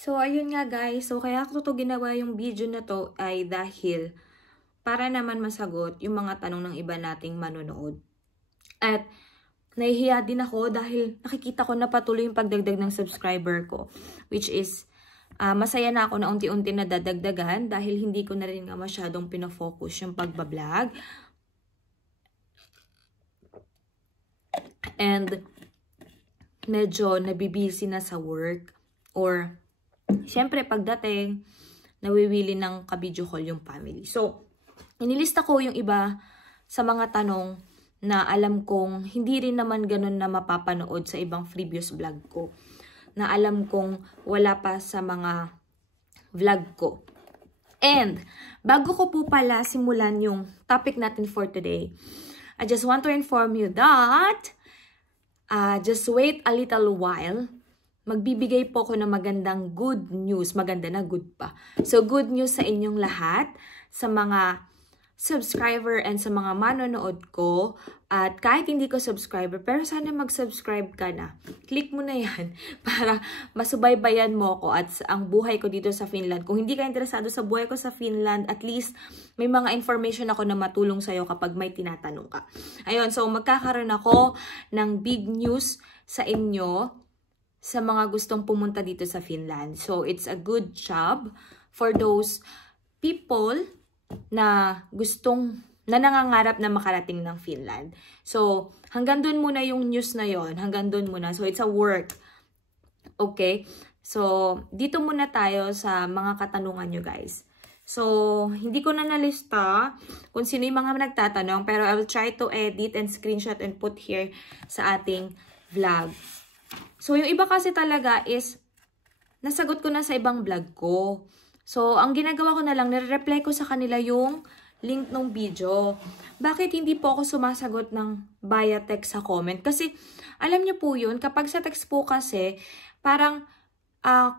So, ayun nga guys. So, kaya ko to ginawa yung video na to ay dahil para naman masagot yung mga tanong ng iba nating manonood. At nahihiya din ako dahil nakikita ko na patuloy yung pagdagdag ng subscriber ko. Which is, masaya na ako na unti-unti na dadagdagan dahil hindi ko na rin nga masyadong pinafocus yung pagbablog. And medyo nabibisi na sa work or syempre pagdating nawiwili ng ka-video call yung family. So, inilista ko yung iba sa mga tanong na alam kong hindi rin naman ganun na mapapanood sa ibang previous vlog ko. Na alam kong wala pa sa mga vlog ko. And, bago ko po pala simulan yung topic natin for today, I just want to inform you that just wait a little while. Magbibigay po ako ng magandang good news. Maganda na good pa. So, good news sa inyong lahat, sa mga subscriber and sa mga manonood ko. At kahit hindi ko subscriber, pero sana mag-subscribe ka na. Click mo na yan para masubaybayan mo ako at ang buhay ko dito sa Finland. Kung hindi ka interesado sa buhay ko sa Finland, at least may mga information ako na matulong sa'yo kapag may tinatanong ka. Ayun, so magkakaroon ako ng big news sa inyo sa mga gustong pumunta dito sa Finland. So, it's a good job for those people na nangangarap na makarating ng Finland. So, hanggang doon muna yung news na yon, hanggang doon muna. So, it's a work. Okay? So, dito muna tayo sa mga katanungan nyo, guys. So, hindi ko na nalista kung sino yung mga nagtatanong, pero I will try to edit and screenshot and put here sa ating vlog. So, yung iba kasi talaga is, nasagot ko na sa ibang vlog ko. So, ang ginagawa ko na lang, nire-reply ko sa kanila yung link ng video. Bakit hindi po ako sumasagot ng via text sa comment? Kasi, alam niyo po yun, kapag sa text po kasi, parang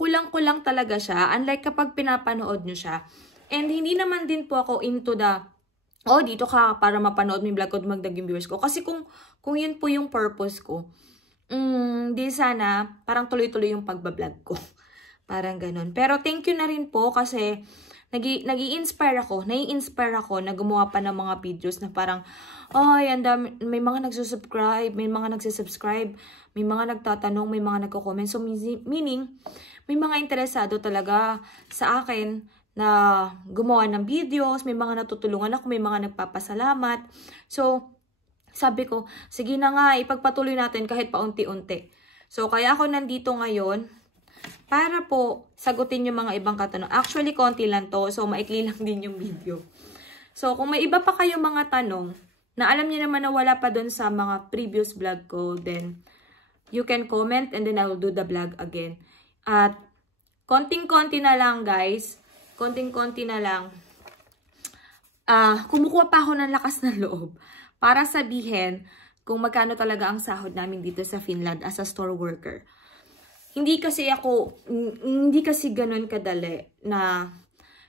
kulang-kulang talaga siya. Unlike kapag pinapanood nyo siya. And hindi naman din po ako into the, dito ka para mapanood mo yung vlog ko, magdag yung viewers ko. Kasi kung yun po yung purpose ko, di sana, parang tuloy-tuloy yung pagbablog ko. Parang ganun. Pero thank you na rin po kasi nai-inspire ako na gumawa pa ng mga videos na parang, may mga nagsusubscribe, may mga nagsisubscribe, may mga nagtatanong, may mga nagko-comment. So, meaning, may mga interesado talaga sa akin na gumawa ng videos, may mga natutulungan ako, may mga nagpapasalamat. So, sabi ko, sige na nga, ipagpatuloy natin kahit paunti-unti. So, kaya ako nandito ngayon para po sagutin yung mga ibang katanong. Actually, konti lang to. So, maikli lang din yung video. So, kung may iba pa kayong mga tanong na alam niyo naman na wala pa dun sa mga previous vlog ko, then you can comment and then I will do the vlog again. At konting-konti na lang, guys. Konting-konti na lang. Kumukuha pa ako ng lakas ng loob para sabihin kung magkano talaga ang sahod namin dito sa Finland as a store worker. Hindi kasi ganun kadali na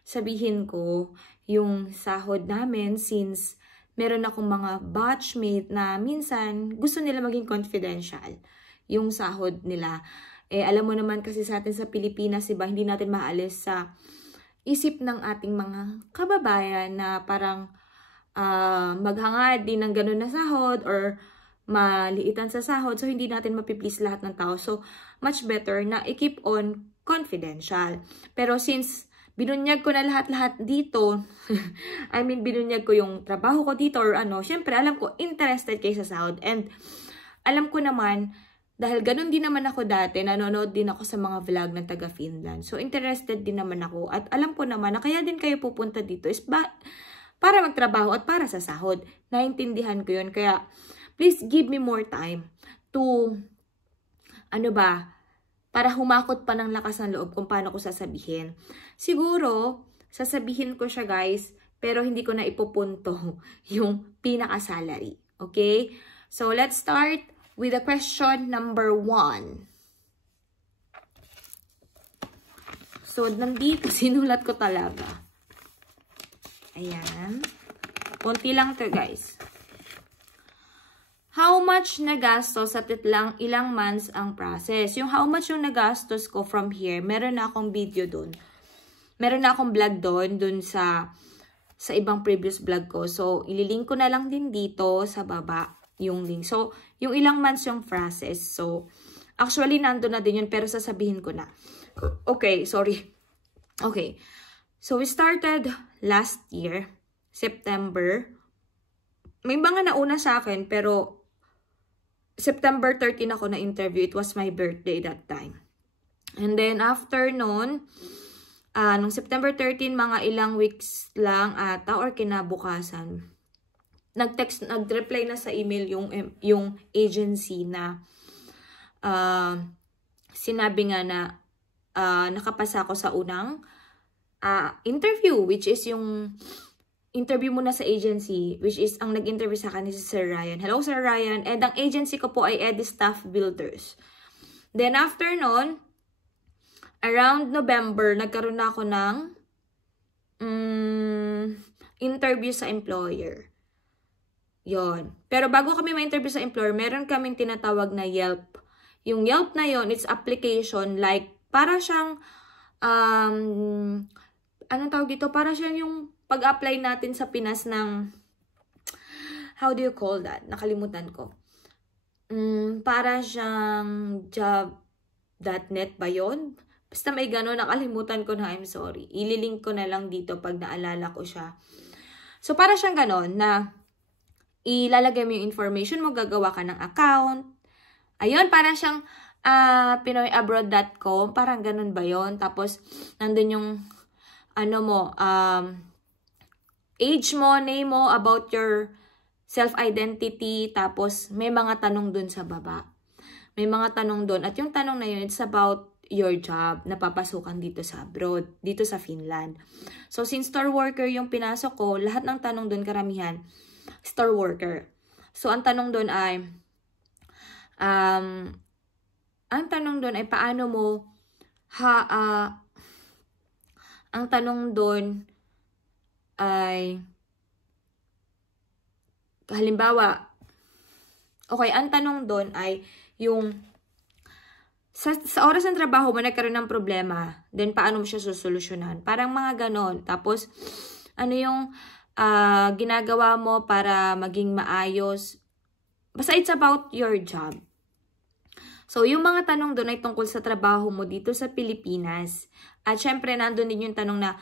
sabihin ko yung sahod namin since meron akong mga batchmate na minsan gusto nila maging confidential yung sahod nila. Alam mo naman kasi sa atin sa Pilipinas, diba, hindi natin maalis sa isip ng ating mga kababayan na parang maghangad din ng ganun na sahod or maliitan sa sahod. So, hindi natin mapiplease lahat ng tao. So, much better na i-keep on confidential. Pero since binunyag ko na lahat-lahat dito, I mean, binunyag ko yung trabaho ko dito or syempre, alam ko, interested kayo sa sahod. And alam ko naman, dahil ganun din naman ako dati, nanonood din ako sa mga vlog ng taga-Finland. So, interested din naman ako. At alam ko naman na kaya din kayo pupunta dito is para magtrabaho at para sa sahod. Naintindihan ko yun. Kaya, please give me more time to, para humakot pa ng lakas ng loob kung paano ko sasabihin. Siguro, sasabihin ko siya, guys, pero hindi ko na ipupunto yung pinaka-salary. Okay? So, let's start with the question number 1. So, nandito, sinulat ko talaga. Ayan. Konti lang to, guys. how much nagastos at ilang months ang process. Yung how much yung nagastos ko from here, meron na akong video dun. Meron na akong vlog dun sa ibang previous vlog ko. So, ililink ko na lang din dito sa baba yung link. So, yung ilang months yung process. So, actually, nandun na din yun, pero sasabihin ko na. Okay, sorry. Okay. So, we started last year, September. May mga nauna sa akin, pero September 13 ako na-interview. It was my birthday that time. And then, after nun, nung September 13, mga ilang weeks lang ata or kinabukasan, nag-reply na sa email yung agency na sinabi nga na nakapasa ako sa unang interview, which is yung interview muna sa agency, which is ang nag-interview sa akin si Sir Ryan. Hello, Sir Ryan. And ang agency ko po ay Eddie Staff Builders. Then after nun, around November, nagkaroon na ako ng interview sa employer. Yon. Pero bago kami ma-interview sa employer, meron kaming tinatawag na Yelp. Yung Yelp na yon, it's application like, para siyang, anong tawag dito? Para siyang yung pag-apply natin sa Pinas ng, how do you call that? Nakalimutan ko. Para siyang job.net ba yun? Basta may gano'n, nakalimutan ko na, I'm sorry. Ililink ko na lang dito pag naalala ko siya. So, para siyang gano'n na ilalagay mo yung information mo, gagawa ka ng account. Ayun, para siyang pinoyabroad.com, parang gano'n ba yun? Tapos, nandun yung, ano mo, age mo, name mo, about your self-identity, tapos may mga tanong dun sa baba. May mga tanong dun. At yung tanong na yun, it's about your job na papasukan dito sa abroad, dito sa Finland. So, since store worker yung pinasok ko, lahat ng tanong dun, karamihan, store worker. So, ang tanong dun ay, paano mo, ang tanong dun ay, halimbawa, okay, ang tanong dun ay, yung, sa oras ng trabaho mo, nagkaroon ng problema, then paano mo siya susolusyonan? Parang mga ganon. Tapos, ano yung ginagawa mo para maging maayos? Basta it's about your job. So, yung mga tanong doon ay tungkol sa trabaho mo dito sa Pilipinas. At syempre, nandun din yung tanong na,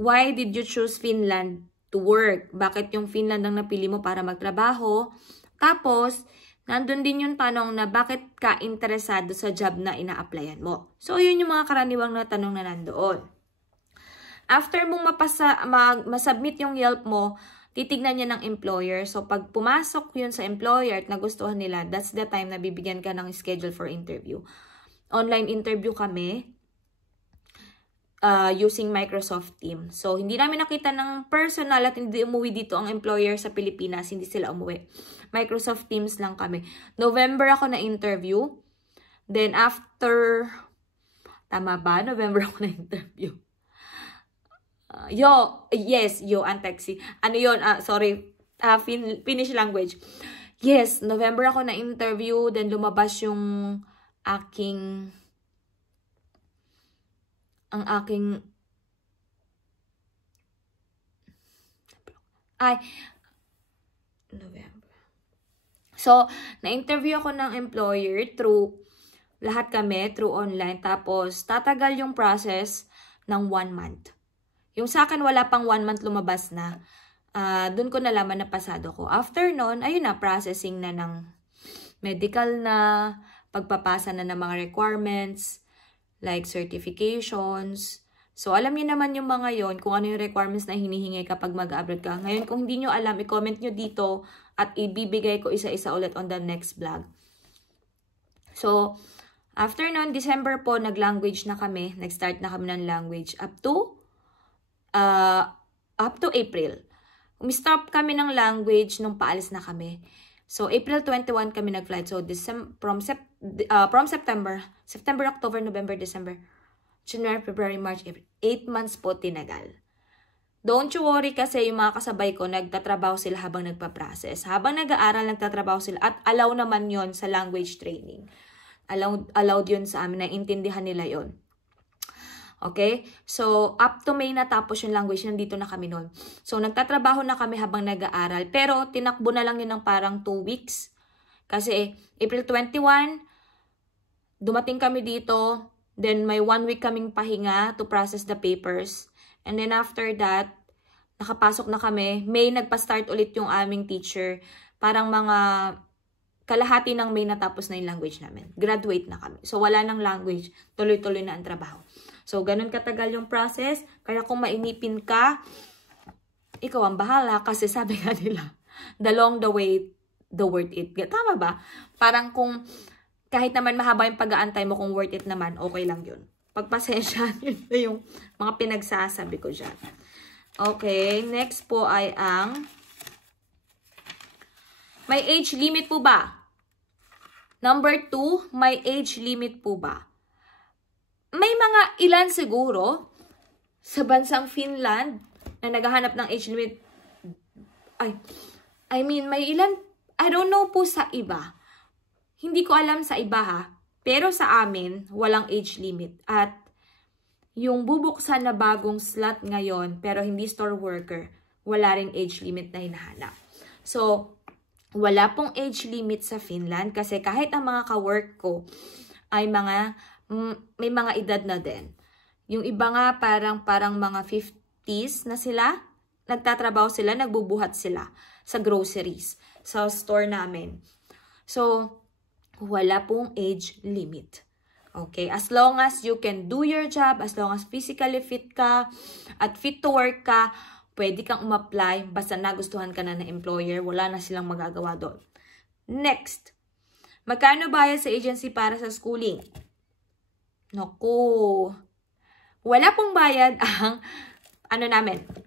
why did you choose Finland to work? Bakit yung Finland ang napili mo para magtrabaho? Tapos, nandun din yung tanong na bakit ka interesado sa job na ina-applyan mo. So, yun yung mga karaniwang na tanong na nandoon. After mong masubmit yung Yelp mo, titignan niya ng employer. So, pag pumasok yun sa employer at nagustuhan nila, that's the time na bibigyan ka ng schedule for interview. Online interview kami using Microsoft Teams. So, hindi namin nakita ng personal at hindi umuwi dito ang employer sa Pilipinas. Hindi sila umuwi. Microsoft Teams lang kami. November ako na-interview. Then, after, tama ba? November ako na-interview. Antexi. Ano yun? Sorry. Finnish language. Yes, November ako na-interview. Then, lumabas yung aking November. So, na-interview ako ng employer through, lahat kami, through online. Tapos, tatagal yung process ng 1 month. Yung sa akin, wala pang 1 month lumabas na. Doon ko nalaman na pasado ko. After nun, ayun na, processing na ng medical na, pagpapasa na ng mga requirements, like certifications. So, alam niyo naman yung mga yon kung ano yung requirements na hinihingi kapag mag-abroad ka. Ngayon, kung hindi nyo alam, i-comment nyo dito at ibibigay ko isa-isa ulit on the next vlog. So, after nun, December po, nag-language na kami. Nag-start na kami ng language up to April. Umi-stop kami ng language nung paalis na kami. So, April 21 kami nag-flight. So, from September, October, November, December, January, February, March, April. 8 months po tinagal. Don't you worry kasi yung mga kasabay ko, nagtatrabaho sila habang nagpa-process. Habang nag-aaral, nagtatrabaho sila at allow naman yon sa language training. Allowed yun sa amin, naiintindihan nila yon. Okay? So, up to May natapos yung language, nandito na kami nun. So, nagtatrabaho na kami habang nag-aaral. Pero, tinakbo na lang yun ng parang 2 weeks. Kasi, April 21, dumating kami dito. Then, may 1 week kaming pahinga to process the papers. And then, after that, nakapasok na kami. May, nagpa-start ulit yung aming teacher. Parang mga kalahati ng May natapos na yung language namin. Graduate na kami. So, wala nang language. Tuloy-tuloy na ang trabaho. So, ganun katagal yung process. Kaya kung mainipin ka, ikaw ang bahala. Kasi sabi nga nila, the long the wait, the worth it. Tama ba? Parang kung kahit naman mahaba yung pag-aantay mo, kung worth it naman, okay lang yun. Pagpasensya, yun na yung mga pinagsasabi ko dyan. Okay, next po ay ang may age limit po ba? Number 2, may age limit po ba? May mga ilan siguro sa bansang Finland na naghahanap ng age limit. May ilan, I don't know po sa iba. Hindi ko alam sa iba ha. Pero sa amin, walang age limit. At yung bubuksan na bagong slot ngayon, pero hindi store worker, wala ring age limit na hinahanap. So, wala pong age limit sa Finland kasi kahit ang mga ka-work ko ay may mga edad na din. Yung iba nga parang mga 50s na sila, nagtatrabaho sila, nagbubuhat sila sa groceries, sa store namin. So, wala pong age limit. Okay? As long as you can do your job, as long as physically fit ka at fit to work ka, pwede kang umapply basta nagustuhan ka na ng employer, wala na silang magagawa doon. Next, magkano bayad sa agency para sa schooling? Naku, wala pong bayad ang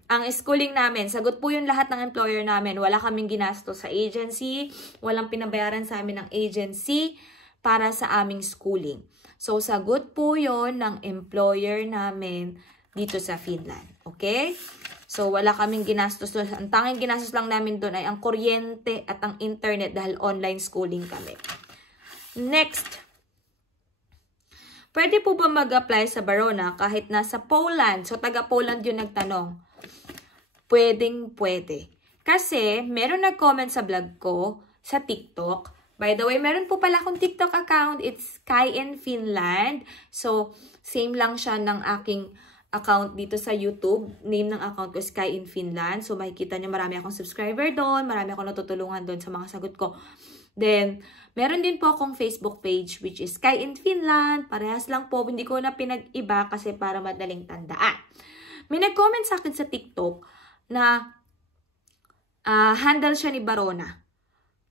ang schooling namin. Sagot po yun lahat ng employer namin. Wala kaming ginastos sa agency, walang pinabayaran sa amin ng agency para sa aming schooling. So, sagot po yun ng employer namin dito sa Finland. Okay? So, wala kaming ginastos. Ang tanging ginastos lang namin doon ay ang kuryente at ang internet dahil online schooling kami. Next, pwede po ba mag-apply sa Barona kahit nasa Poland? So, taga-Poland yung nagtanong. Pwede. Kasi, meron nag-comment sa vlog ko sa TikTok. By the way, meron po pala akong TikTok account. It's Kai in Finland. So, same lang siya ng aking account dito sa YouTube. Name ng account ko is Kai in Finland. So, makikita niyo marami akong subscriber doon. Marami akong natutulungan doon sa mga sagot ko. Then, meron din po akong Facebook page which is Kai in Finland. Parehas lang po. Hindi ko na pinag-iba kasi para madaling tandaan. May nag-comment sa akin sa TikTok na handle siya ni Barona.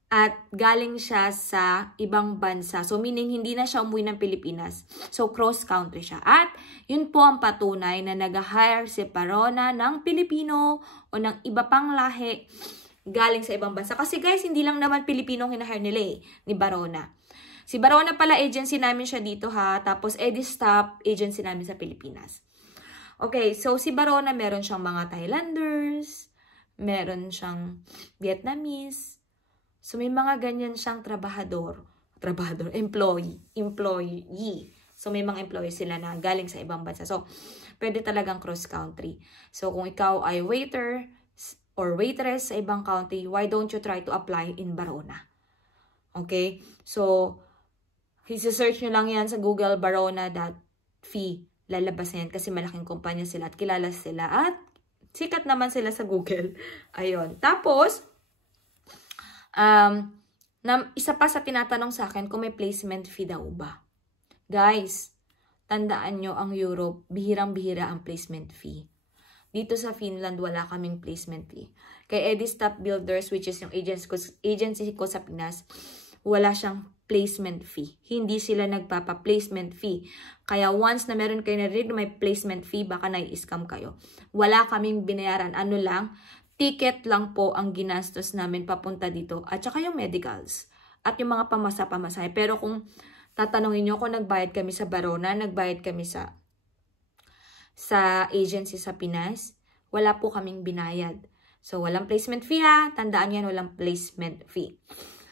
At galing siya sa ibang bansa. So, meaning hindi na siya umuwi ng Pilipinas. So, cross-country siya. At yun po ang patunay na nag-hire si Barona ng Pilipino o ng iba pang lahi galing sa ibang bansa. Kasi guys, hindi lang naman Pilipino ang hinahire nila ni Barona. Si Barona pala, agency namin siya dito ha. Tapos, EdiStop, agency namin sa Pilipinas. Okay, so si Barona, meron siyang mga Thailanders, meron siyang Vietnamese. So, may mga ganyan siyang employee. So, may mga employees sila na galing sa ibang bansa. So, pwede talagang cross-country. So, kung ikaw ay waiter or waitress sa ibang country, why don't you try to apply in Barona? Okay? So, i-search nyo lang yan sa Google, barona.fi. Lalabas na yan kasi malaking kumpanya sila at kilala sila at sikat naman sila sa Google. Ayun. Tapos, isa pa sa tinatanong sa akin kung may placement fee daw ba. Guys, tandaan nyo ang Europe, bihirang-bihira ang placement fee. Dito sa Finland, wala kaming placement fee. Kay EdiStop Builders, which is yung agency ko sa Pinas, wala siyang placement fee. Hindi sila nagpapa-placement fee. Kaya once na meron kayo na-read may placement fee, baka nai-scam kayo. Wala kaming binayaran. Ano lang, ticket lang po ang ginastos namin papunta dito. At saka yung medicals. At yung mga pamasa-pamasahe. Pero kung tatanungin nyo kung nagbayad kami sa Barona, nagbayad kami sa agency sa Pinas, wala po kaming binayad. So, walang placement fee ha. Tandaan yan, walang placement fee.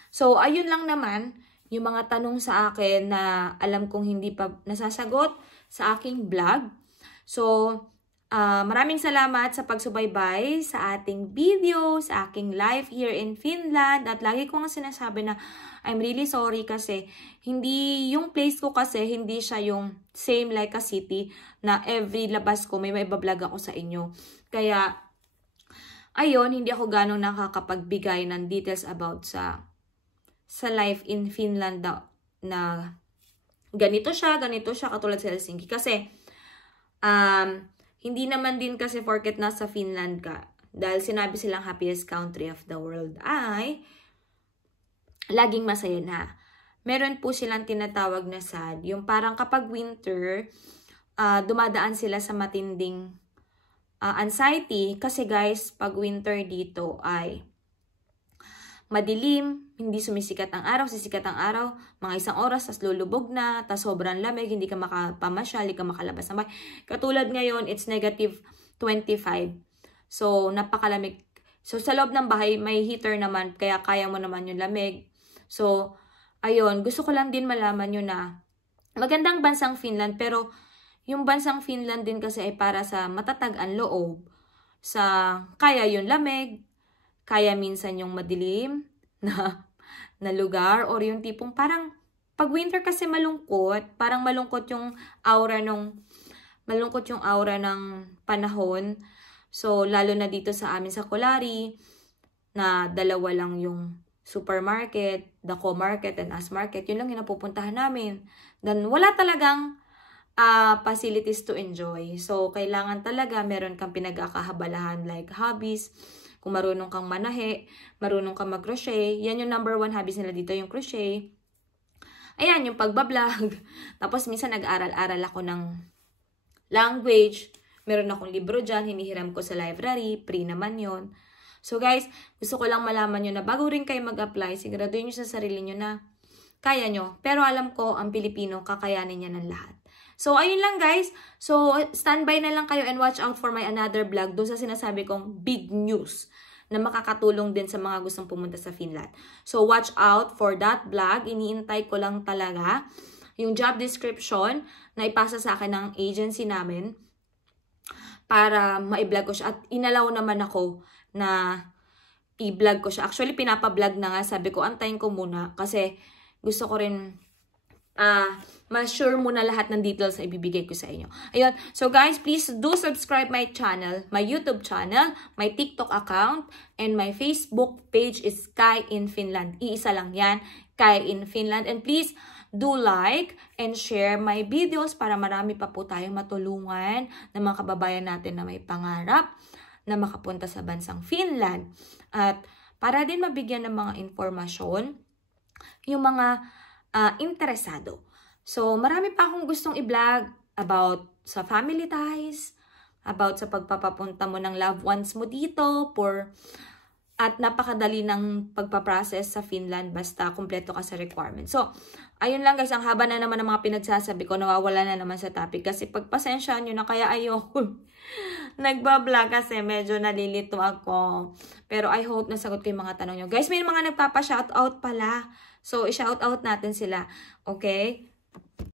So, ayun lang naman yung mga tanong sa akin na alam kong hindi pa nasasagot sa aking vlog. So, maraming salamat sa pagsubaybay sa ating video, sa aking live here in Finland. At lagi ko nga sinasabi na I'm really sorry kasi hindi yung place ko kasi hindi siya yung same like a city na every labas ko may maibablog ako sa inyo. Kaya, ayun, hindi ako ganong nakakapagbigay ng details about sa life in Finland na ganito siya, katulad sa Helsinki. Kasi, hindi naman din kasi porket nasa Finland ka, dahil sinabi silang happiest country of the world ay laging masaya na. Meron po silang tinatawag na sad. Yung parang kapag winter, dumadaan sila sa matinding anxiety. Kasi guys, pag winter dito ay madilim, hindi sumisikat ang araw, sisikat ang araw, mga 1 oras, tas lulubog na, tas sobrang lamig, hindi ka makapamasyal, hindi ka makalabas ng bahay. Katulad ngayon, it's -25. So, napakalamig. So, sa loob ng bahay, may heater naman, kaya kaya mo naman yung lamig. So, ayun, gusto ko lang din malaman nyo na magandang bansang Finland, pero yung bansang Finland din kasi ay para sa matatag ang loob, sa kaya yung lamig, kaya minsan yung madilim na lugar, or yung tipong parang pag winter kasi malungkot, parang malungkot yung aura ng panahon. So, lalo na dito sa amin sa Kolari, na 2 lang yung supermarket, the Co-market and As Market, yun lang yung napupuntahan namin. Then, wala talagang facilities to enjoy. So, kailangan talaga meron kang pinagkakahabalahan like hobbies. Kung marunong kang manahe, marunong kang mag-crochet, yan yung #1 hobbies nila dito, yung crochet. Ayan, yung pagbablog. Tapos, minsan nag-aral-aral ako ng language. Meron akong libro dyan, hinihiram ko sa library, free naman yon. So guys, gusto ko lang malaman nyo na bago rin kayo mag-apply, siguraduhin nyo sa sarili nyo na kaya nyo. Pero alam ko, ang Pilipino, kakayanin niya ng lahat. So, ayun lang guys. So, standby na lang kayo and watch out for my another vlog doon sa sinasabi kong big news na makakatulong din sa mga gustong pumunta sa Finland. So, watch out for that vlog. Iniintay ko lang talaga yung job description na ipasa sa akin ng agency namin para ma-vlog ko siya. At inalaw naman ako na i-vlog ko siya. Actually, pinapa-vlog na nga. Sabi ko, antayin ko muna kasi gusto ko rin ma-sure muna lahat ng details na ibibigay ko sa inyo. Ayun. So guys, please do subscribe my channel, my YouTube channel, my TikTok account, and my Facebook page is Kai in Finland. Iisa lang yan, Kai in Finland. And please do like and share my videos para marami pa po tayong matulungan ng mga kababayan natin na may pangarap na makapunta sa bansang Finland. At para din mabigyan ng mga informasyon yung mga interesado. So, marami pa akong gustong i-vlog about sa family ties, about sa pagpapapunta mo ng loved ones mo dito, at napakadali ng pagpaprocess sa Finland basta kumpleto ka sa requirement. So, ayun lang guys, ang haba na naman ng mga pinagsasabi ko, nawawala na naman sa topic kasi pagpasensyaan nyo na kaya ayoko nagbablog kasi medyo nalilito ako. Pero I hope nasagot ko yung mga tanong nyo. Guys, may mga nagpapa-shoutout pala. So, i-shoutout natin sila. Okay?